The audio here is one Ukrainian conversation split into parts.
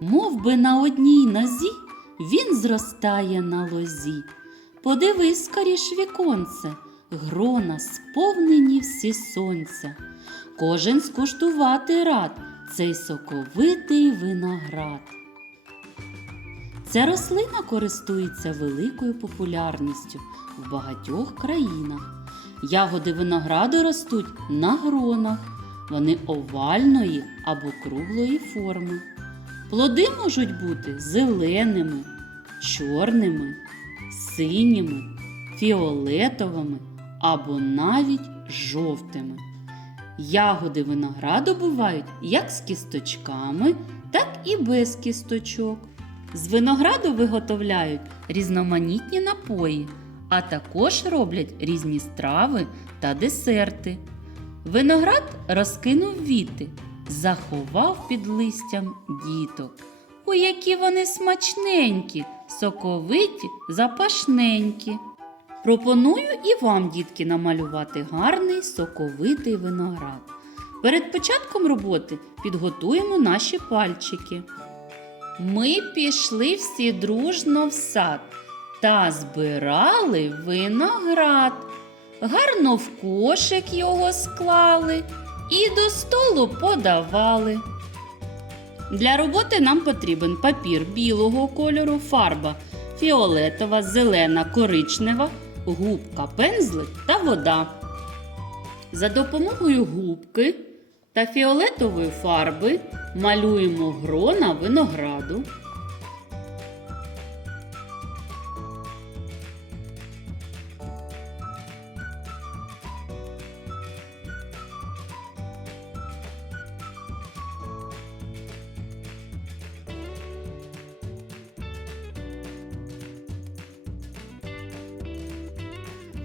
Мов би на одній нозі він зростає на лозі. Подивись скоріш віконце, грона сповнені всі сонця. Кожен скуштувати рад цей соковитий виноград. Ця рослина користується великою популярністю в багатьох країнах. Ягоди винограду ростуть на гронах. Вони овальної або круглої форми. Плоди можуть бути зеленими, чорними, синіми, фіолетовими або навіть жовтими. Ягоди винограду бувають як з кісточками, так і без кісточок. З винограду виготовляють різноманітні напої, а також роблять різні страви та десерти. Виноград розкинув віти, заховав під листям діток. У які вони смачненькі, соковиті, запашненькі. Пропоную і вам, дітки, намалювати гарний соковитий виноград. Перед початком роботи підготуємо наші пальчики. Ми пішли всі дружно в сад та збирали виноград. Гарно в кошик його склали і до столу подавали. Для роботи нам потрібен папір білого кольору, фарба фіолетова, зелена, коричнева, губка, пензлик та вода. За допомогою губки та фіолетової фарби малюємо грона винограду.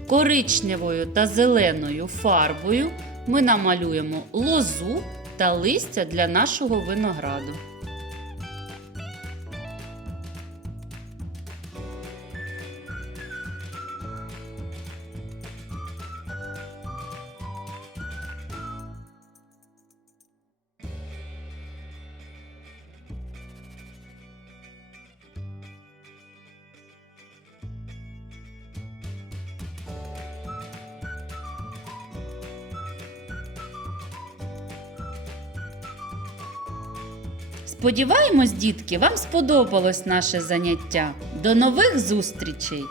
Коричневою та зеленою фарбою ми намалюємо лозу та листя для нашого винограду. Сподіваємось, дітки, вам сподобалось наше заняття. До нових зустрічей!